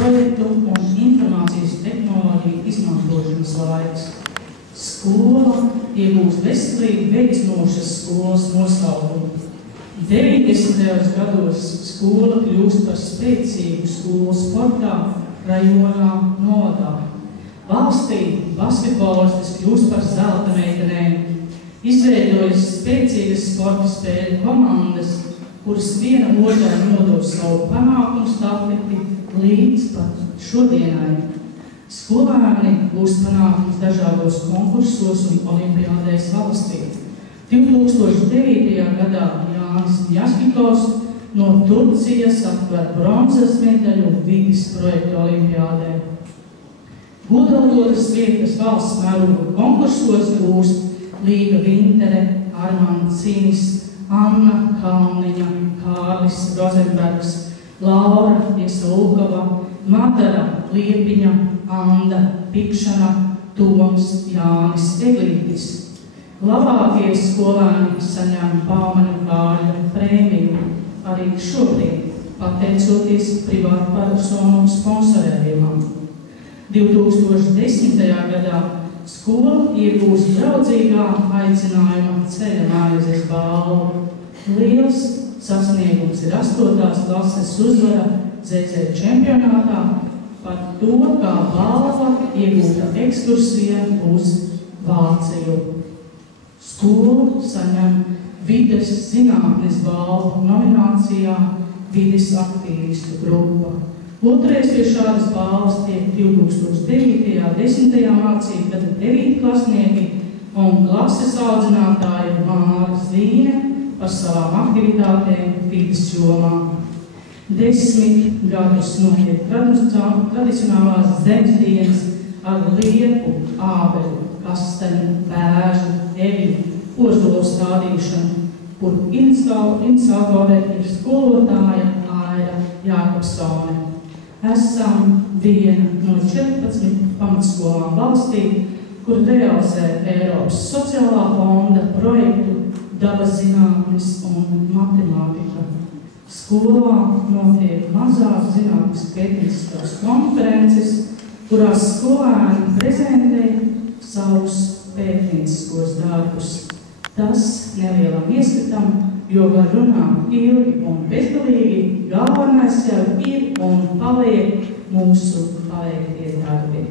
projektu un informācijas tehnoloģiju izmantošanas laiks. Skola iegūst veselīgi veicinošas skolas nosaukumu. 90. gados skola kļūst par spēcīgu skolu sportā, rajonā, novadā. Valstī basketbolistis kļūst par zelta meitenēm. Izveidojas spēcīgas sporta spēļu komandas, kuras viena otrai nodod savu panākumu stafeti līdz pat šodienai. Skolēni gūst panākumus dažādos konkursos un olimpiādēs valstī. 2009. gadā Jānis Jaskitovs no Turcijas aptver bronzas medaļu vides projektu olimpiādē. Godalgotas vietas valsts mēroga konkursos gūst Līga Vintere, Armanda Cinis, Anna Kalniņa, Kārlis Rozenbergs, Laura Iesaukava, Madara Liepiņa, Anda Pikšana, Toms Jānis Eglītis. Labākie skolēni saņem Baumaņa Kārļa prēmiju arī šobrīd, pateicoties privātpersonu sponsorējumam. 2010. gadā skola iegūst draudzīgā aicinājuma ceļa maizes balvu. Liels sasniegums ir 8. klases uzvara ZC čempionātā, par to, kā balva iegūta ekskursija uz Vāciju. Skola saņem vides zinātnes balvu nominācijā Vides aktīvistu grupa. Otrais pie šādas balvas tiek 2009. 10. mācību gada 9. klasnieki un klases audzinātāja Māra Zīne par savām aktivitātēm vides jomā. 10 gadus notiek tradicionālās zemes dienas ar liepu, ābeli, kasteņu, bērzu, eļu, ozolu stādīšanu, kur iniciatore ir skolotāja Aira Jākapsone. Esam viena no 14 pamatskolām valstī, kur realizē Eiropas sociālā fonda projektu dabas zinātnes un matemātika. Skolā notiek mazās zinātnes pētnieciskās konferences, kurās skolēni prezentē savus pētnieciskos darbus. Tas nelielam ieskatam, jo var runāt ilgi un bezgalīgi, galvenais jau ir un paliek mūsu paveiktie darbi.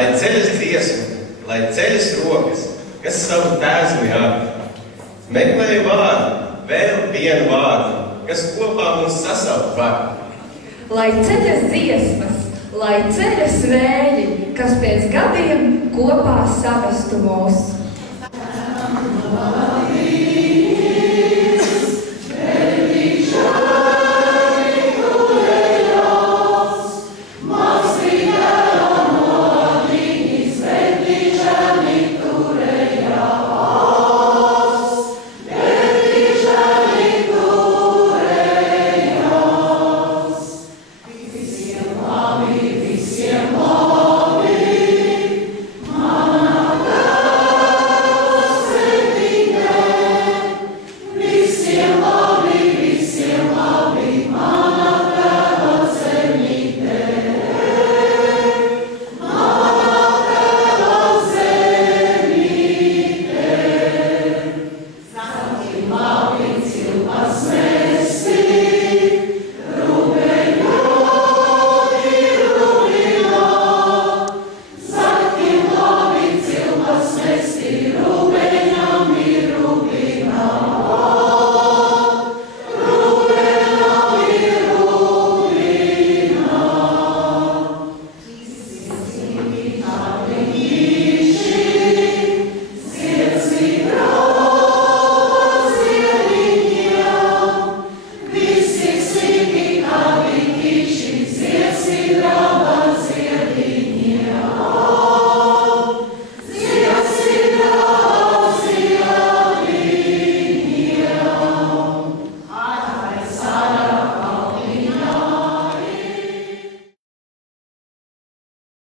lai ceļas dziesmu, lai ceļas rokas, kas savu tēzmi ar. Meklēju vārdu, vēl vienu vārdu, kas kopā mums sasaukt var. Lai ceļas dziesmas, lai ceļas vēļi, kas pēc gadiem kopā savestu mūs. Visiem